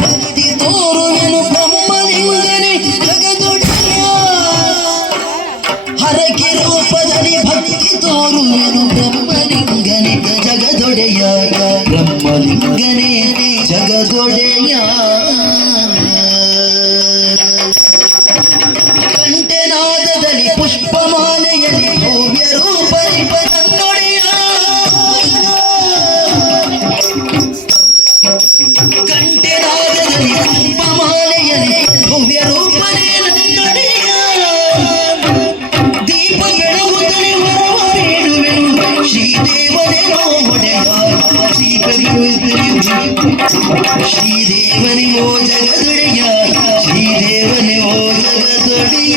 ಭಕ್ತಿ ತೋರುವೆನು ಬ್ರಹ್ಮಲಿಂಗನೇ ಜಗದೊಡೆಯ ಹರಕೆ ರೂಪದಲ್ಲಿ ಭಕ್ತಿ ತೋರುವೆನು ಬ್ರಹ್ಮಲಿಂಗನೇ ಜಗದೊಡೆಯ ಬ್ರಹ್ಮಲಿಂಗನೇ ಜಗದೊಡೆಯ ಕಂಠನಾದದಲ್ಲಿ ಪುಷ್ಪಮಾಲೆಯಲ್ಲಿ ಭವ್ಯ ರೂಪದಿ ನನ್ನೊಡೆಯ ಕಂಠನಾದದಲ್ಲಿ ಪುಷ್ಪಮಾಲೆಯಲ್ಲಿ ಭವ್ಯ ರೂಪದಿ ನನ್ನೊಡೆಯ ದೀಪ ಬೆಳಗುತ್ತಲೇ ಹೊರವ ಬೇಡುವೆನು ಶ್ರೀದೇವನೇ ಒಡೆಯ ಶ್ರೀದೇವನೇ ಓ ಜಗದೊಡೆಯ ಶ್ರೀದೇವನೇ ಓ ಜಗದೊಡೆಯ